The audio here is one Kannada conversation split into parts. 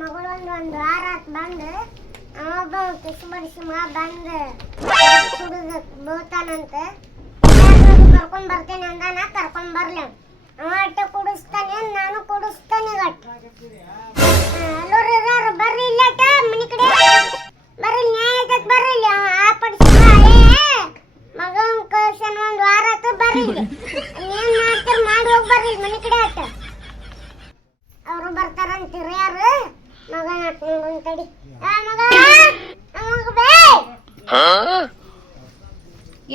ಮಗಳು ಒಂದು ವಾರ ಆತ್ ಬಂದು ಅವೊಬ್ಬ ಕಿಸ್ ಬಡಿಸಿ ಮಾ ಬಂದು ಕುಡಿದು ಬೀಳ್ತಾನಂತ ಕರ್ಕೊಂಡ್ ಬರ್ತೇನೆ ಅಂದಾನ ಕರ್ಕೊಂಡ್ ಬರ್ಲಿ ಅವ. ಅಟ್ಟ ಕುಡಿಸ್ತಾನೆ, ನಾನು ಕುಡಿಸ್ತಾನೆ ಗಟ್ಟ. ಎಲ್ಲರೂ ಬರ್ರಿ ಇಲ್ಲಟ ಮನಿ ಕಡೆ. ಬರ್ರಿ ನ್ಯಾಯ ಐತತ್ ಬರ್ರಿ ಇಲ್ಲಿ ಆ ಪಡಿಸಿ ಮಗನ್ ಕಳ್ಸನ್ ಒಂದ್ ವಾರ ಆತು ಬರ್ರಿ ಏನು ಮಾಡ್ತಾರ, ಮಾಡಿ ಹೋಗಿ ಬರ್ರಿ ಇಲ್ಲಿ ಮನಿ ಕಡೆ ಆಟ ಅವರು ಬರ್ತಾರಂತೀರಿ ಯಾರು? ಮಗ ನಾಟ್ಕೊಂಡ್ ತಡಿ ಆ ಮಗ! ಬೇ!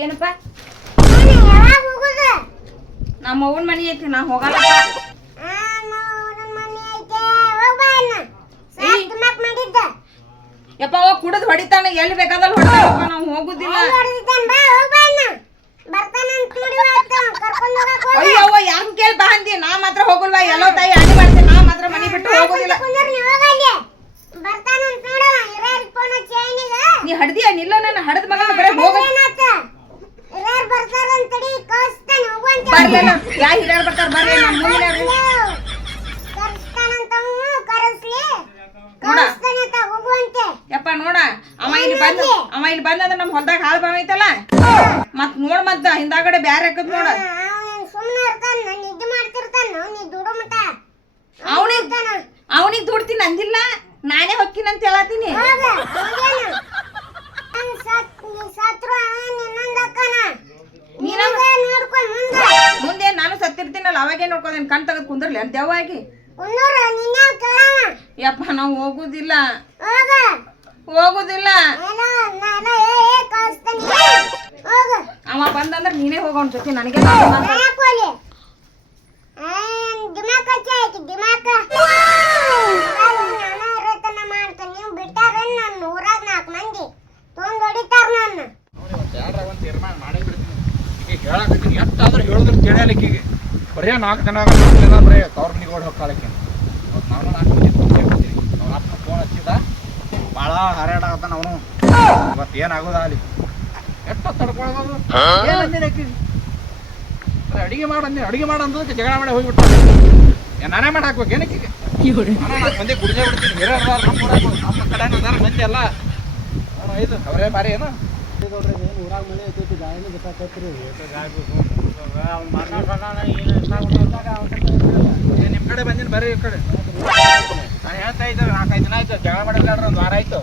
ಏನಪ್ಪ? ಯಾವಾಗ ಹೋಗುದು? ನಮ್ಮ ಅವ್ವನ ಮನೆ ಐತಿ ನಾ ಹೋಗಲ್ಲಪ್ಪ ಆ ಮನೆ ಐತೆ. ಹೋಗ್ ಬಾ ಅಣ್ಣ. ಸಾಕ್ ಮಾಡಿದ್ದ. ಯಪ್ಪ ಅವ ಕುಡಿದ್ ಹೊಡಿತಾನ. ಎಲ್ಲಿ ಬೇಕಾದಲ್ಲಿ ಹೊಡಿತಾನಪ್ಪ ನಾವು ಹೋಗುದಿಲ್ಲ ಎಲ್ಲಿ ಹೊಡ್ದಿದ್ದಾನ್ ಬಾ ಹೋಗ್ ಬಾ ಅಣ್ಣ ಬರ್ತಾನಂತ ನೋಡಿ ಇವತ್ತು ಕರ್ಕೊಂಡ್ ಹೋಗಕ್ ಹೋಗ ಅಯ್ಯೋ ಅವ್ವ ಯಾರನ್ ಕೇಳಿ ಬಾ ಅಂದಿ? ನಾ ಮಾತ್ರ ಹೋಗಲ್ವಾ? ಎಲ್ಲೋ ತಾಯಿ ಅಡಿ ಮಾಡ್ತೀನಿ ನಾ ಮಾತ್ರ ಮನಿ ಬಿಟ್ಟು ಹೋಗೋದಿಲ್ಲ. ನೀ ಹಡ್ದಿಯ? ನಿಲ್ಲ ನನ್ನ ಹಡದ ಮಗ ಬರೇ ಹೋಗ. ಯಾ ಹಿರಿಯರ್ ಬರ್ತಾರ ಬರ್ರಿ ನಮ್ಮ ಮುಂದಿನ ಯಪ್ಪ ನೋಡ. ಅವ ಇಲ್ಲಿ ಬಂದ ಅವ ಇಲ್ಲಿ ಬಂದಂದ್ರ ನಮ್ಮ ಹೊಲ್ದಾಗ ಹಾಳು ಬಂದೈತಲ್ಲ ಮತ್ ನೋಡ್ ಮತ್ತ ಹಿಂದಾಗಡೆ ಬ್ಯಾರೆ ಹಾಕದ್ ನೋಡ. ಸುಮ್ಮನೆ ಇರ್ತಾನ ನಾನು ನಿದ್ದೆ ಮಾಡ್ತಿರ್ತಾನ ನೀ ದುಡು ಮಟ ಅವನಿಗ್ ಅವನಿಗೆ ದುಡ್ತೀನಿ ಅಂದಿಲ್ಲ ನಾನೇ ಹೊಕ್ಕಿನ ಅಂತ ಹೇಳತ್ತೀನಿ. ಮುಂದೆ ನಾನು ಸತ್ತಿರ್ತೀನಲ್ಲ ಅವಾಗೇ ನೋಡ್ಕೋದೇನ್ ಕಣ್ ತೆಗೆದು ಕುಂದ್ರಲಿ ಅಂತ ದೆವ್ವಾಗಿ. ಕುಂದೂರ ನಿನ್ನೆ ಕೇಳವ? ಯಪ್ಪ ನಾವು ಹೋಗುದಿಲ್ಲ. ಹೋಗ ಹೋಗುದಿಲ್ಲ. ನಾನು ಅವ ಬಂದಂದ್ರ ನೀನೇ ಹೋಗೋಣ ಜೊತೆ ನನಗೆ ನಾನು ನಾನು ಹೇಳಕತ್ತೀನಿ ಎಷ್ಟಾದ್ರೂ ಹೇಳಿದ್ರು ತಿಳಿಯಲಿಕ್ಕಿಗೆ ಬರೀ ನಾಲ್ಕು ಜನ ಬರೇ ತವ್ರ ಮನೆಗೆ ಓಡಿ ಹೋಗ್ಕಾಳಕ್ಕೆ ಅವತ್ತು ನಾನು ನಾಲ್ಕು ಮಂದಿ? ಅಪ್ಪನ ಫೋನ್ ಹಚ್ಚಿದ. ಭಾಳ ಹಾರಾಡಕತ್ತಾನ ಅವನು. ಇವತ್ತು ಏನಾಗೋದ ಅಲ್ಲಿ? ಎಷ್ಟು ತಡ್ಕೊಳ್ಳೋದು ಅಡಿಗೆ ಮಾಡಂದಿ ಅಡಿಗೆ ಅಂತ ಜಗಳ ಮಾಡಿ ಹೋಗ್ಬಿಟ್ಟು ನಾನೇ ಮಾಡಿ ಹಾಕ್ಬೇಕು ಏನಕ್ಕೆ ಮಂದಿ ಕುಡಿದೇ ಬಿಡ್ತೀನಿ. ಬೇರೆ ನಮ್ಮ ಊರಾಗ ನಮ್ಮ ಕಡೆ ಅದಾರ ಮಂದಿ ಅಲ್ಲ ಇದು ಅವರೇ ಬಾರಿ ಏನು? ಏ, ನಿಮ್ ಕಡೆ ಬಂದಿನಿ ಬರ್ರಿ ಈ ಕಡೆ. ನಾನು ಹೇಳ್ತಾ ಇದ್ದೆ ನಾಲ್ಕೈದು ದಿನ ಆಯ್ತು ಜಗಳ ಮಾಡಿಲ್ಲ ಒಂದು ವಾರ ಆಯ್ತು.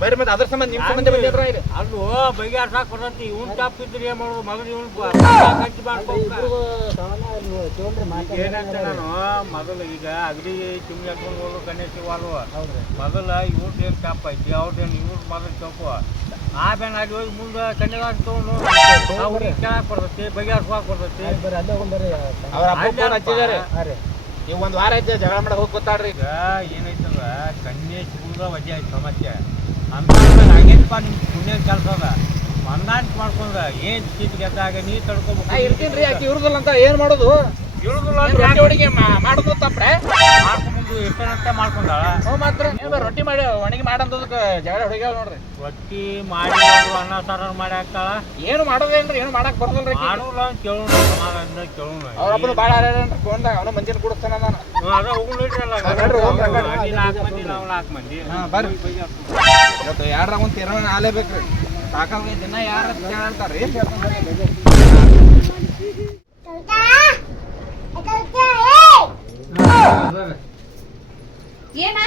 ಬರ್ರಿ ಮತ್ತೆ ಅದ್ರ ಸಂಬಂಧ ನಿಮ್ ಸಂಬಂಧ ಬಂದಿದ್ರ ಇಲ್ಲಿ ಅದು ಬಗೆಹರ್ಸಾಕ್ ಬರ್ತೈತಿ ಇವ್ನ್ ಟಾಪ್ ಇದ್ರೆ ಏನ್ ಮಾಡೋದು? ಮಗನ ಇವ್ನ್ ಕಟ್ಟಿ ಏನಂತ ನಾನು? ಮೊದಲು ಈಗ ಅಗಡಿ ಚಿಮ್ನಿ ಹಾಕೊಂಡು ಹೋಗು ಕಣ್ಣೆ ವಾಲು ಮೊದಲ ಇವ್ರದ್ದು ಏನು ಟಾಪ್ ಐತಿ ಅವ್ರದ್ದೇನು ಇವ್ರ ಮೊದಲು ಆ ಬೇನ ಅಲ್ಲಿ ಹೋಗಿ ಮುಂದೆ ಕಣ್ಣಿಗಾಗ ತೊಗೊಂಡು ಅವ್ರಿಗೆ ಕೇಳಕ್ ಬರ್ತೈತಿ ಬಗೆಹರ್ಸಾಕ್ ಬರ್ತೈತಿ. ಅವ್ರ ಅಪ್ಪ ಫೋನ್ ಹಚ್ಚಿದಾರೆ. ನೀವು ಒಂದು ವಾರ ಜಗಳ ಮಾಡಕ್ ಹೋಗಿ ಗೊತ್ತಾಡ್ರಿ ಈಗ ಏನೈತದ ಕಣ್ಣೆ ಸಿಗುದ ವಜೆ ಐತಿ ಸಮಸ್ಯೆ. ಹಂಗೇನಪ್ಪ ನಿಮ್ ಪುಣ್ಯ ಕೆಲಸ ಅದ ಹೊಂದಾಣಿಕೆ ಮಾಡ್ಕೊಂಡ್ರ ಏನ್ ಸೀಟ್ ಗೆದ್ದಾಗ ನೀ ತಡ್ಕೋಬೇಕು ಇರ್ತೀನಿ ರೀ ಆಕೆ ಇರುದಿಲ್ಲ ಅಂತ ಏನ್ ಮಾಡೋದು ಇರುದಿಲ್ಲ ಮಾಡೋದು ತಪ್ಪ್ರೆ ಇರ್ತಾನಂತ ಮಾಡ್ಕೊಂಡಾಳ. ಹ್ಞೂ ಮಾತ್ರ. ಏನ್ ಬಾ ರೊಟ್ಟಿ ಮಾಡಿ ಒಣಗಿ ಮಾಡಂತದಕ್ಕೆ ಜಗಳ ಹೊಡಿಗ್ಯಾವ ನೋಡ್ರಿ. ರೊಟ್ಟಿ ಮಾಡಿ ಅನ್ನ ಸಾರ ಮಾಡಿ ಹಾಕ್ತಾಳ. ಏನು ಮಾಡೋದೇನ್ರಿ ಏನು ಮಾಡಕ್ ಬರ್ತಲ್ರಿ ಮಾಡೋಲ್ಲ ಕೇಳೋಣ ಸಮಾಧಾನದಿಂದ ಕೇಳೋಣ ಅವ್ರ ಅಪ್ಪನ ಭಾಳ ಹಾರೇನ್ರಿ ಫೋನ್ದಾಗ ಅವನು ಮಂಜಿನ ಕುಡಿಸ್ತಾನ ನಾನು ಅದ ಹೋಗಿ ನೋಡ್ರಲ್ಲ. ನಾಲ್ಕು ಮಂದಿ ನಾವು ನಾಲ್ಕು ಮಂದಿ. ಹಾಂ ಬರ್ರಿ. ಇವತ್ತು ಯಾರ ಒಂದು ತೀರ್ಮಾನ ಆಲೇಬೇಕ್ರಿ ಸಾಕಾಗ ದಿನ ಯಾರ ಕೇಳ್ತಾರ್ರಿ. ಏ ಏನ?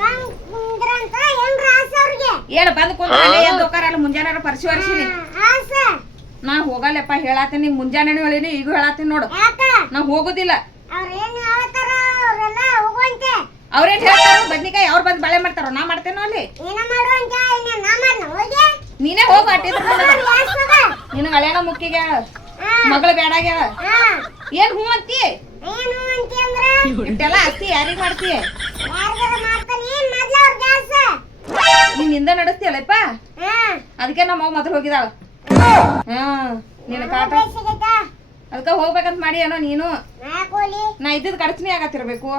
ಬಂದ್ ಕುಂದ್ರಂತ ಹೆಂಗ್ರ ಆಸ ಏನ ಬಂದ್ ಕುಂತ ಎದ್ದು ಹೋಗಾರಲ್ಲ ಮುಂಜಾನೆ ಪರಿಸಿ ವರ್ಷಿನಿ ನಾ ಹೋಗಲ್ಲಪ್ಪ ಹೇಳತ್ತೀನಿ ಮುಂಜಾನೆ ಹೇಳಿನಿ ಈಗ ಹೇಳತ್ತೀನಿ ನೋಡು. ಯಾಕ? ನಾ ಹೋಗುದಿಲ್ಲ. ಅವ್ರೇನ್ ಹೇಳ್ತಾರ ಬದ್ನಿಕಾಯಿ ಅವ್ರು ಬಂದ್ ಬಳೆ ಮಾಡ್ತಾರ ನಾ ಮಾಡ್ತೇನೋ ಅಲ್ಲಿ? ಏನ ಮಾಡುವಂತ ಇನ್ನ ಮಾಡ್ನ ಹೋಗಿ. ನೀನೇ ಹೋಗ ನಿನಗ ಹಳೆನ ಮುಕ್ಕಿಗೆ ಮಗಳು ಬೇಡಾಗ್ಯಾಳ ಹಾ. ಏನ್ ಹೂ ಅಂತಿ? ಇಟ್ಟೆಲ್ಲ ಆಸ್ತಿ ಯಾರಿಗ್ ಮಾಡ್ತಿ? ಯಾರ್ಗಾರ ಮಾಡ್ತಾನೆ? ಮೊದ್ಲ ಅವ್ರ ಗ್ಯಾಸ್ ನೀನ್ನಿಂದ ನಡೆಸ್ತೀಯಲ್ಲಪ್ಪ? ಹಾ. ಅದಕ್ಕೆ ನಮ್ಮ ಅವ್ವ ಮೊದಲು ಹೋಗಿದಾಳ. ಹಾ ನಿನ್ನ ಕಾಟ. ಅದಕ್ಕೆ ಹೋಗ್ಬೇಕಂತ ಮಾಡಿ ಏನೋ ನೀನು. ನಾ ಇದ್ದಿದ್ ಕಡಚನಿ ಆಗತ್ತಿರ್ಬೇಕು.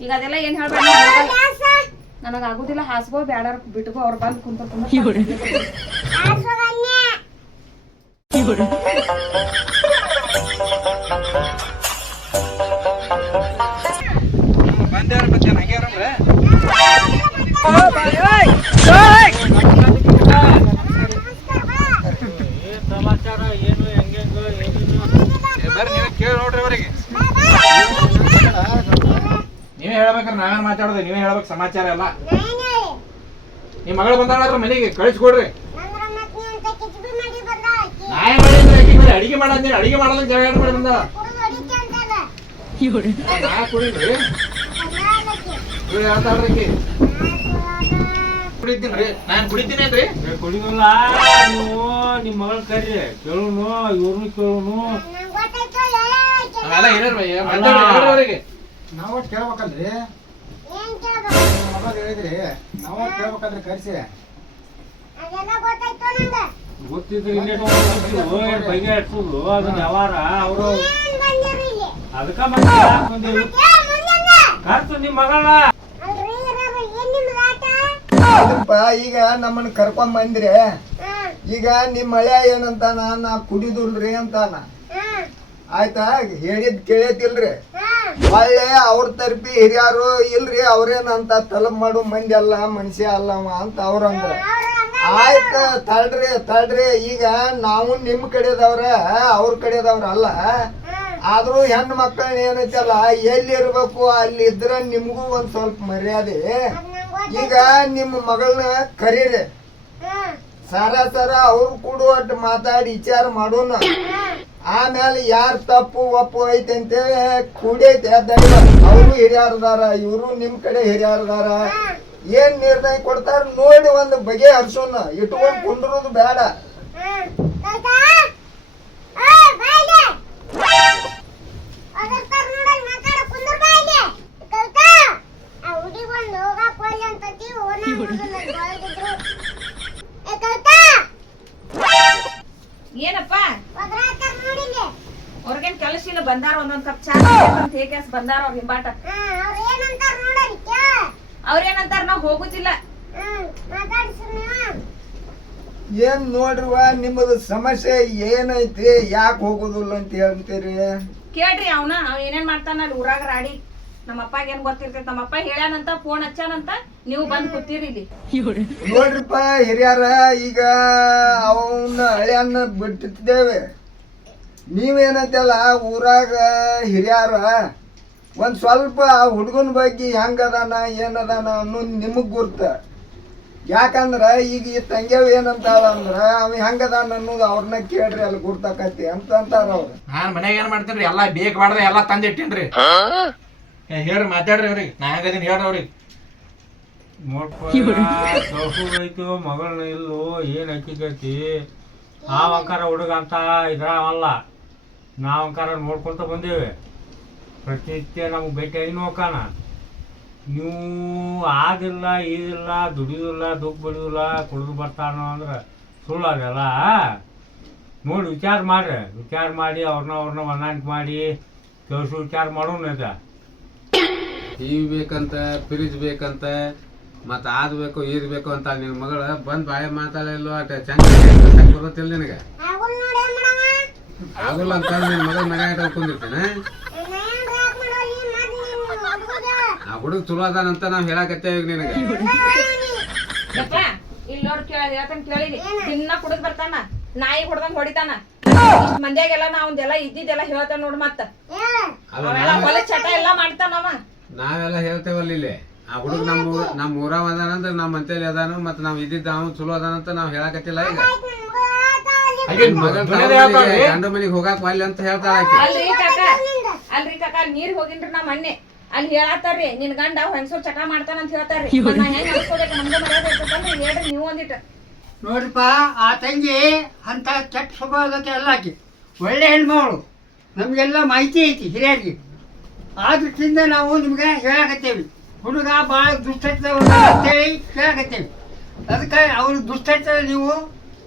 ಈಗ ಅದೆಲ್ಲ ಏನ್ ಹೇಳ್ಬೇಡ ನನಗ ಆಗುದಿಲ್ಲ ಹಾಸ್ಗೋ ಬ್ಯಾಡ ಬಿಟ್ಕೋ ಅವ್ರು ಬಂದು ಕುಂತ ಬಂದ್ಯಾರ ಮತ್ತೆ ಹಂಗ್ಯಾರಂದ್ರ ಸಮಾಚಾರ ಏನು ಹೆಂಗೆಂಗೋ ಏನೇನು ಬರ್ರಿ, ನೀವೇ ಕೇಳಿ ನೋಡ್ರಿ ಅವರಿಗೆ. ನೀವೇ ಹೇಳ್ಬೇಕ್ರಿ, ನಾವೇನು ಮಾತಾಡೋದು, ನೀವೇ ಹೇಳ್ಬೇಕು, ಸಮಾಚಾರ ಎಲ್ಲ. ನಿಮ್ಮ ಮಗಳು ಬಂದಾಳಾದ್ರೆ ಮನೆಗೆ ಕಳಿಸ್ಕೊಡ್ರಿ. ನಾಯಿ ಮಾಡಿದ್ರೆ ಅಡಿಗೆ ಮಾಡೋದು ಅಡಿಗೆ ಮಾಡೋದು ಜಗಳ ಮಾಡಿ ಬಂದ ನಾ ಕುಡಿದ್ರಿ ಕುಡಿ ರೀ ರೀ. ನಾನು ಏ, ಕುಡಿಯೋಲ್ಲ ನೀವು ನಿಮ್ಮ ಮಗಳ ಕೇಳುನು ಇವ್ರನ್ನ ಕೇಳುನು. ಅಲ್ಲ ಹಿರಿಯರು ಅವರಿಗೆ. ನಾವು ಕೇಳ್ಬೇಕಲ್ರಿ. ಹೇಳಿದ್ರಿ? ನಾವು ಕೇಳ್ಬೇಕಂದ್ರೆ ಕರ್ಸಿ. ಗೊತ್ತಿದ್ರೆ ಇಲ್ಲೇ ಬಗೆ ಹಚ್ಚುದು ಅದನ್ನ ಯಾವಾರ ಅವರು. ಅದಕ್ಕ ಬಂದಿವಿ ಕರ್ತು ನಿಮ್ಮ ಮಗಳನ್ನ. ಅದಪ್ಪ, ಈಗ ನಮ್ಮನ್ನ ಕರ್ಕೊಂಡ್ ಬಂದ್ರಿ, ಈಗ ನಿಮ್ಮ ಮಳೆ ಏನಂತಾನ ನಾ ಕುಡಿದುಲ್ರಿ ಅಂತಾನ. ಆಯ್ತಾ? ಹೇಳಿದ್ ಕೇಳೇತಿಲ್ರಿ. ಒಳ್ಳೆ ಅವ್ರ ತರ್ಪಿ ಹಿರಿಯರು ಇಲ್ರಿ ಅವ್ರೇನಂತ ತಲಬ್ ಮಾಡು, ಮಂದಿ ಅಲ್ಲ ಮನುಷ್ಯ ಅಲ್ಲವ ಅಂತ ಅವ್ರ ಅಂದ್ರ. ಆಯ್ತ ತಳ್ರಿ ತಳ್ರಿ ಈಗ ನಾವು ನಿಮ್ ಕಡೆದವ್ರ, ಅವ್ರ ಕಡೆದವ್ರ ಅಲ್ಲ. ಆದ್ರೂ ಹೆಣ್ಣು ಮಕ್ಕಳನ್ನ ಏನೈತಲ್ಲ, ಎಲ್ಲಿ ಇರ್ಬೇಕು, ಅಲ್ಲಿ ಇದ್ರ ನಿಮ್ಗೂ ಒಂದ್ ಸ್ವಲ್ಪ ಮರ್ಯಾದೆ. ಈಗ ನಿಮ್ಮ ಮಗಳನ್ನ ಕರೀರಿ. ಸರ ಸರ ಅವ್ರು ಕೂಡ ಒಟ್ಟು ಮಾತಾಡಿ ವಿಚಾರ ಮಾಡೋಣ. ಆಮೇಲೆ ಯಾರ್ ತಪ್ಪು ಒಪ್ಪು ಐತೆ ಅಂತೇಳಿ ಕೂಡೈತೆ. ಅವರು ಹಿರಿಯರ್ದಾರ, ಇವರು ನಿಮ್ ಕಡೆ ಹಿರಿಯರ್ದಾರ. ಏನ್ ನಿರ್ಣಯ ಕೊಡ್ತಾರ ನೋಡಿ ಒಂದು ಬಗೆ ಹರ್ಸೋಣ. ಇಟ್ಕೊಂಡು ಕುಂಡ್ರೋದು ಬೇಡ. ಏನಪ್ಪ? ಅವ್ರಿಗೇನ್ ಕೆಲಸ ಇಲ್ಲ, ಬಂದಾರ ಒಂದೊಂದ್ ಕಪ್ ಚಾ ಹೇಗೆ ಬಂದಾರ ಅವ್ರ ಹಿಂಬಾಟ? ಅವ್ರೇನಂತಾರ ನಾವ್ ಹೋಗುದಿಲ್ಲ. ಏನ್ ನೋಡ್ರವ, ನಿಮ್ಮದು ಸಮಸ್ಯೆ ಏನೈತಿ? ಯಾಕೆ ಹೋಗುದಿಲ್ಲ ಅಂತ ಹೇಳ್ತೀರಿ? ಕೇಳ್ರಿ ಅವನ ಅವ್ ಏನೇನ್ ಮಾಡ್ತಾನ ಅಲ್ಲಿ ಊರಾಗ ರಾಡಿ. ನಮ್ಮ ಅಪ್ಪಗೆ ಏನ್ ಗೊತ್ತಿರ್ತೈತಿ ನಮ್ಮ ಅಪ್ಪ ಹೇಳ್ಯಾನಂತ ಫೋನ್ ಹಚ್ಚಾನಂತ ನೀವು ಬಂದ್ ಕೂತೀರಿ ಇಲ್ಲಿ. ನೋಡ್ರಿಪ್ಪ ಹಿರಿಯರ ಈಗ ಅವನ್ನ ಹಳೆಯನ್ನ ಬಿಟ್ಟಿದ್ದೇವೆ. ನೀವೇನಂತಲ್ಲ ಊರಾಗ ಹಿರಿಯರ ಒಂದ್ ಸ್ವಲ್ಪ ಆ ಹುಡುಗನ ಬಗ್ಗೆ ಹೆಂಗದಾನ ಏನದಾನ ಅನ್ನೋದು ನಿಮಗ್ ಗುರ್ತ. ಯಾಕಂದ್ರ ಈಗ ಈ ತಂಗ್ಯವ್ ಏನಂತಾಳ ಅಂದ್ರ ಅವ ಹೆಂಗದಾನ ಅನ್ನೋದು ಅವ್ರನ್ನ ಕೇಳ್ರಿ ಅಲ್ಲಿ ಗುರ್ತಕತಿ ಅಂತ ಅಂತಾರ ಅವ್ರು. ನಾನ್ ಮನ್ಯಾಗ ಏನ್ ಮಾಡ್ತೀನಿ ಎಲ್ಲಾ ಬೇಕ್ ಮಾಡ್ದೆ ಎಲ್ಲಾ ತಂದಿಟ್ಟಿನ್ರಿ ಹೇಳ್ರಿ ಮಾತಾಡ್ರಿ ಅವ್ರಿ ನಾ ಹೆಂಗದೀನಿ ಹೇಳ್ರಿ ಅವ್ರಿಗೆ. ಐತು ಮಗಳನ್ನ ಇಲ್ಲೋ ಏನ್ ಹಕ್ಕಿಗೈತಿ ನಾವಂಕಾರ ಹುಡುಗ ಅಂತ ಇದ್ರಾವಲ್ಲ. ಅಂಕಾರ ನೋಡ್ಕೊಂತ ಬಂದೇವಿ. ಪ್ರತಿನಿತ್ಯ ನಮ್ಗೆ ಭೇಟಿ ನೋಕಾನ ನೀವು ಆಗಿಲ್ಲ ಈಗಿಲ್ಲ ದುಡಿಯೋದಿಲ್ಲ ದುಃಖ ಬಡಿಯೋದಿಲ್ಲ ಕುಡಿದು ಬರ್ತಾನೋ ಅಂದ್ರೆ ಸುಳ್ಳು ಅದೆಲ್ಲ. ನೋಡಿ ವಿಚಾರ ಮಾಡ್ರಿ. ವಿಚಾರ ಮಾಡಿ ಅವ್ರನ್ನ ಅವ್ರನ್ನ ಹೊಂದಾಣಿಕೆ ಮಾಡಿ ಕೆಲಸ ವಿಚಾರ ಮಾಡೋಣ ಅದ ಟಿವಿ ಬೇಕಂತ ಫ್ರಿಜ್ ಬೇಕಂತ ಮತ್ತು ಅದ್ ಬೇಕು ಇದು ಬೇಕು ಅಂತ ನಿನ್ ಮಗಳ ಬಂದು ಬಾಳೆ ಮಾತಾಡಲ್ಲ ಅಟ ಚಂದ ಬರುತ್ತಿಲ್ಲ ನಿನಗೆ. ಆಗಲ್ಲ ಅಂತ ನಿನ್ ಮಗಳ ಮಗ ಇಟ್ಕೊಂಡ್ ಕುಂದಿರ್ತೀನ ಆ ಹುಡುಗ ಚಲೋ ಅದಾನಂತ ನಾವ್ ಹೇಳಕತ್ತೇವೆ ಈಗ ನಿನಗ. ಯಪ್ಪ ಇಲ್ಲಿ ನೋಡ್ ಕೇಳಿ ಹೇಳ್ತಾನ ಕೇಳಿರಿ. ದಿನ ಕುಡಿದ್ ಬರ್ತಾನ ನಾಯಿ ಹೊಡ್ದಂಗ್ ಹೊಡಿತಾನ. ಮಂದ್ಯಾಗೆಲ್ಲ ನಾವಂದೆಲ್ಲ ಇದ್ದಿದ್ದೆಲ್ಲ ಹೇಳ್ತಾನ ನೋಡ್ ಮತ್ತ. ಅವೆಲ್ಲ ಹೊಲ ಚಟ ಎಲ್ಲಾ ಮಾಡ್ತಾನವ ನಾವೆಲ್ಲ ಹೇಳ್ತೇವಲ್ಲ ಇಲ್ಲಿ. ಆ ಹುಡುಗ ನಮ್ಮ ಊರ- ನಮ್ಮ ಊರಾವ ಅದಾನಂದ್ರ ನಮ್ಮ ಮಂತೇಲಿ ಅದಾನು ಮತ್ತ ನಾವ್ ಇದ್ದಿದ್ದ ಅವನು ಚಲೋ ಅದಾನಂತ ನಾವ್ ಹೇಳಕತ್ತಿಲ್ಲ ಈಗ. ಗಂಡು ಮನಿಗ್ ಹೋಗಾಕ್ ವಾಲ್ಯ ಅಂತ ಹೇಳ್ತಾಳ ಅಲ್ರಿ ಕಾಕ ಅಲ್ರಿ ಕಾಕ ಅಲ್ಲಿ ನೀರ್ ಹೋಗಿನ್ರಿ ನಾ ಮೊನ್ನೆ ಅಲ್ಲಿ ಹೇಳತ್ತಾರ್ರಿ ನಿನ್ ಗಂಡ ಹೆಂಗಸೂರ್ ಚಟ ಮಾಡ್ತಾನ ಅಂತ ಹೇಳ್ತಾರ್ರಿ ಮತ್ತ್ ನಾ ಹೆಂಗ್ ಅನ್ಸ್ಕೋಬೇಕು? ನಮ್ಗೆ ಮರ್ಯಾದೆ ಇರ್ತೈತಲ್ರಿ ಹೇಳ್ರಿ ನೀವು ಒಂದಿಟ್ಟು ನೋಡ್ರಿಪ್ಪ ಆ ತಂಗಿ ಅಂತ ಕೆಟ್ಟ ಸ್ವಭಾವದಕ್ಕೆ ಎಲ್ಲ ಆಕಿ. ಒಳ್ಳೆ ಹೆಣ್ಮಗಳು. ನಮಗೆಲ್ಲ ಮಾಹಿತಿ ಐತಿ ಹಿರಿಯರಿಗೆ. ಆ ದೃಷ್ಟಿಯಿಂದ ನಾವು ನಿಮ್ಗೆ ಹೇಳಕತ್ತೇವಿ. ಹುಡುಗ ಭಾಳ ದುಷ್ಟತೆ ಅಂತೇಳಿ ಹೇಳಕತ್ತೇವಿ. ಅದಕ್ಕೆ ಅವ್ರಿಗೆ ದುಷ್ಟತ್ತ ನೀವು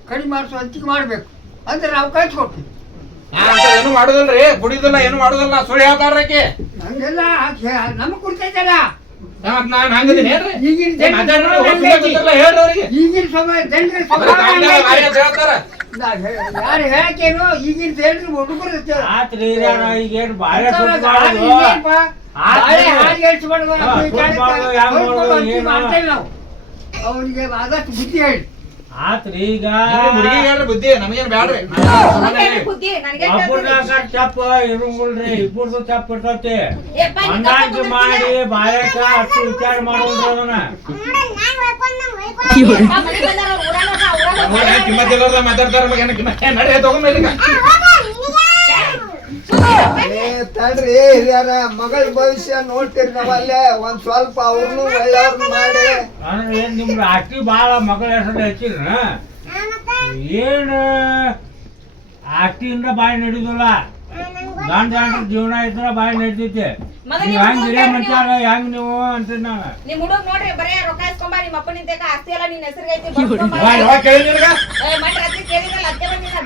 ಕಡಿಮೆ ಮಾಡಿಸೋ ಅಂತಿಗೆ ಮಾಡಬೇಕು. ಅಂದ್ರೆ ನಾವು ಅಂತ ಏನು ಮಾಡುದಿಲ್ರಿ? ಕುಡಿದಿಲ್ಲ ಏನು ಮಾಡುದಿಲ್ಲ? ಸುಳ್ಳು ಹೇಳ್ತಾರ್ರಿ ಆಕಿ. ಹಂಗೆಲ್ಲ ನಮಗೆ ಕೊಡ್ತೈತಲ್ಲ. ಮತ್ ನಾನ್ ಹಂಗದೀನಿ ಹೇಳ್ರಿ. ಈಗಿನ ಹೇಳ್ರಿ ಅವ್ರಿಗೆ. ಈಗಿನ ಸಮಯ ಜನರ ಹೇಳ್ತಾರ. ಯಾರು ಹೇಳಕ್ಕೇನು ಈಗಿನ ಜನರು ಹುಡುಗರು ಆತ್ರಿ ಬಾಳೆ? ಹಾಗೆ ಅಂತೀವಿ ಏನು? ಮಾಡ್ತೇವೆ ನಾವು. ಅವನಿಗೆ ಆದಷ್ಟು ಬುದ್ಧಿ ಹೇಳಿ. ಆತ್ರಿ ಈಗ ಹುಡುಗಿ ಹೇಳ್ರಿ ಬುದ್ಧಿ ನಮಗೇನ್ ಬ್ಯಾಡ್ರಿ. ಬುದ್ಧಿ? ನನಗೆ ಒಬ್ಬರದಾಗ ಚಪ್ಪ ಇರಂಗುಳ್ರಿ ಇಬ್ಬರದು ಇರ್ತೈತಿ. ಹೊಂದಾಣಿಕೆ ಮಾಡಿ? ಬಾಯಕ ಅಷ್ಟು ವಿಚಾರ ಮಾಡೋದು ಅದನ್ನ ನೋಡು, ಮಾತಾಡ್ತಾರ ಮಗೇನ ಏ, ನಡ್ರಿ ತಡ್ರಿ ಹಿರಿಯರ ಮಗಳ ಭವಿಷ್ಯ ನೋಡ್ತೀರಿ ನಾವಲ್ಲೇ ಒಂದ್ ಸ್ವಲ್ಪ ಅವ್ರನ್ನು ಒಳ್ಳೆಯವ್ರನ್ನ ಮಾಡಿ. ನಾನು ಏನ್ ನಿಮ್ಗೆ ಅಕ್ಕಿ ಬಾಳ ಮಗಳ ಹೆಸರು ಹಚ್ಚಿದ್ರ ಏನು? ಅಟ್ಟಿಯಿಂದ ಬಾಯಿ ನಡೆದಿಲ್ಲ. ಗಂಡ ಗಂಡ ಜೀವನ ಇದ್ರ ಬಾಯಿ ನಡೆದೈತೆ. ನೀವ್ ಹೆಂಗ್ ಹಿರಿಯ ಮನುಷ್ಯರ ಹೆಂಗ್ ನೀವು ಅಂತೀನಿ ನಾನು ನಿಮ್ ಹುಡುಗ ನೋಡ್ರಿ ಬರೇ ರೊಕ್ಕ ಇಸ್ಕೊಂಬ ನಿಮ್ಮ ಅಪ್ಪ ನಿಂತೇಕ ಆಸ್ತಿ ಎಲ್ಲ ನಿನ್ ಹೆಸರಿಗೆ ಐತಿ ಕೇಳಿದ್ರಲ್ಲ ಅತ್ತೆ ಬಂದಿನ.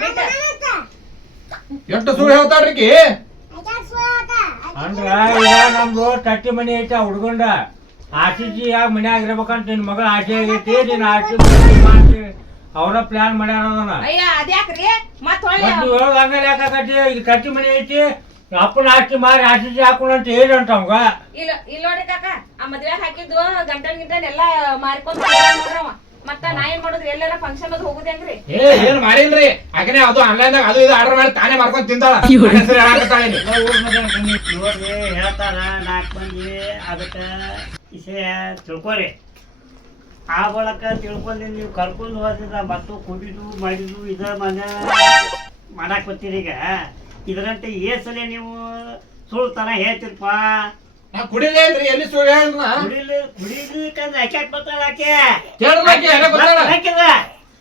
ಎಷ್ಟು ಸುಳ್ಳು ಹೇಳ್ತಾಳ್ರಿ ಈಕಿ ಅಜ್ಜಾರ್ ಸುಳ್ಳು ಆತ. ಅಂದ್ರ ಈಗ ನಮ್ದು ತಟ್ಟಿ ಮನಿ ಐತೆ ಹುಡ್ಗೊಂಡ. ಆಶಿಜಿ ಯಾವ ಮನ್ಯಾಗ ಇರ್ಬೇಕಂತ ನಿನ್ ಮಗಳ ಆಸೆ ಆಗೈತಿ ನೀನ್ ಆಶಿ ಅವನ ಅವ್ರ ಪ್ಲಾನ್ ಮಾಡ್ಯಾರ ಅದನ್ನ ಅಯ್ಯ ಅದ್ಯಾಕ್ರಿ? ಮತ್ ಹೊಳ್ಳಿ ಕಟ್ಟಿ ನೀವ್ ಹೇಳೋದ್ ಹಂಗಲ್ಲ ಯಾಕಾಕತಿ ಈಗ ತಟ್ಟಿ ಮನಿ ಐತಿ ಅಪ್ಪನ ಆಸ್ತಿ ಮಾರಿ ಆಶಿಜಿ ಹಾಕೊಂಡು ಅಂತ ಹೇಳಿ ಅಂತ ಅವಂಗ. ಇಲ್ಲ ಇಲ್ಲ ನೋಡ್ರಿ ಕಾಕ ಆ ಮದ್ವೆ ಹಾಕಿದ್ದು ಗಂಟನ್ ಗಿಂಟನ್ ಎಲ್ಲಾ ಮಾರ್ಕೊಂಡ್ ಮತ್ತ ನಾ ಏನ್ ಮಾಡೋದು? ಎಲ್ಲಾರ ಫಂಕ್ಷನ್ ಅದು ಹೋಗುದ್ ಹೆಂಗ್ರಿ? ಏ ಏನ್ ಮಾಡಿಲ್ರಿ? ಹಾಗನೇ ಅದು ಆನ್ಲೈನ್ ದಾಗ ಅದು ಇದು ಆರ್ಡರ್ ಮಾಡಿ ತಾನೇ ಮಾಡ್ಕೊಂಡು ತಿಂತಾಳ. ಹೆಸ್ರು ಹೇಳಾಕತ್ತಾಳ ಇಲ್ಲಿ. ನೋಡ್ರಿ ಹೇಳ್ತಾರ ನಾಲ್ಕು ಮಂದಿ ಅದಕ್ಕೆ ವಿಷಯ ತಿಳ್ಕೊರಿ. ಆ ಬಳಕ ತಿಳ್ಕೊಂಡು ನೀವು ಕರ್ಕೊಂಡು ಹೋದಿದ ಮತ್ತು ಕುಡಿದು ಮಾಡಿದು ಇದ ಮನೆ ಮಾಡಕ್ ಬರ್ತೀರಿ ಈಗ. ಇದರಂತೆ ಏ ಸಲ ನೀವು ಸುಳ್ತನ ಹೇಳ್ತಿರಪ್ಪ ನಾ ಕುಡಿಲೇ ಇಲ್ರಿ ಎಲ್ಲಿ ಸುಳ್ಳು ಹೇಳ್ರಿ ನಾ? ಕುಡಿಲಿ ಕುಡಿಲಿಕ್ಕಂದ್ರೆ ಯಾಕೆ ಬರ್ತಾಳ ಆಕೆ. ಕೇಳ್ರಿ ಆಕಿ, ಯಾಕೆ ಬರ್ತಾಳ? ಹಾಕಿದ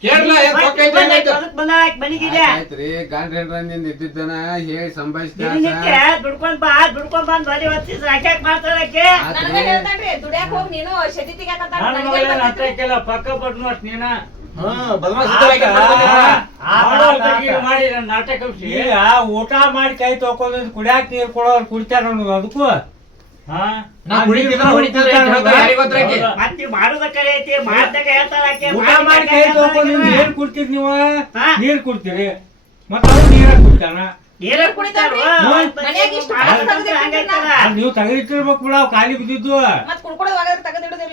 ಕೇಳ್ರಲ್ಲ, ಏನ್ ತೊಕ್ಕ ಐತ್ರಿ, ಏನಾಯ್ತು? ಬಂದಾಳ ಮನೆಗಿದೆ ಆಯ್ತ್ರಿ ಗಂಡ ಹೆಂಡ್ರ ನಿಂದ ಇದ್ದಿದ್ದನ ಹೇಳಿ ಸಂಭಾಯಿಸ್ತಾ ದಿನನಿತ್ಯ ದುಡ್ಕೊಂಡ್ ಬಾ ದುಡ್ಕೊಂಡ್ ಬಂದ್ ಬರೀ ಹೊತ್ತಿಸ್ ಯಾಕೆ ಮಾಡ್ತಾಳ ಆಕೆ. ನನಗ ಹೇಳ್ತಾನ್ರಿ ದುಡ್ಯಾಕ್ ಹೋಗ್ ನೀನು ಶೆತಿ ಪಕ್ಕ ಪಟ್ನು ಅಷ್ಟ್ ನೀನ. ಮಾಡಿ ನಾಟಕ ಊಟ ಮಾಡಿ ಕೈ ತೊಕೊಂಡ್ ಕುಡಿಯಾಕ ನೀರ್ ಕೊಡೋರು ಕುಡಿತಾರ ಅದಕ್ಕೂ. ಹಾ? ನಾ ಕುಡಿತಿದ್ರ ಹೊಡಿತಿದ್ರ ಏನ್ ಹೇಳ್ತಾರ ಯಾರಿಗ್ ಗೊತ್ತ್ರಿ ಆಕಿ? ಮತ್ ನೀವ್ ಮಾಡುದ ಐತಿ ಮಾಡ್ದಾಗ ಹೇಳ್ತಾಳ ಆಕೆ ಊಟ ಮಾಡಿ ಕೈ ಹೇಳ್ತಾಳ ತೊಕೊಂಡ್ ಆಕೆ. ಕುಡ್ತೀರಿ ನೀವ? ಹಾ? ನೀರ್ ಕುಡ್ತೀರಿ. ಮತ್ತ ನೀರ ಕುಡ್ತಾನ? ನೀರ ನೀವು ತೆಗೆದಿಟ್ಟಿರ್ಬೇಕು ಬಿಡ ಅವ್ ಖಾಲಿ ಬಿದ್ದಿದ್ದು.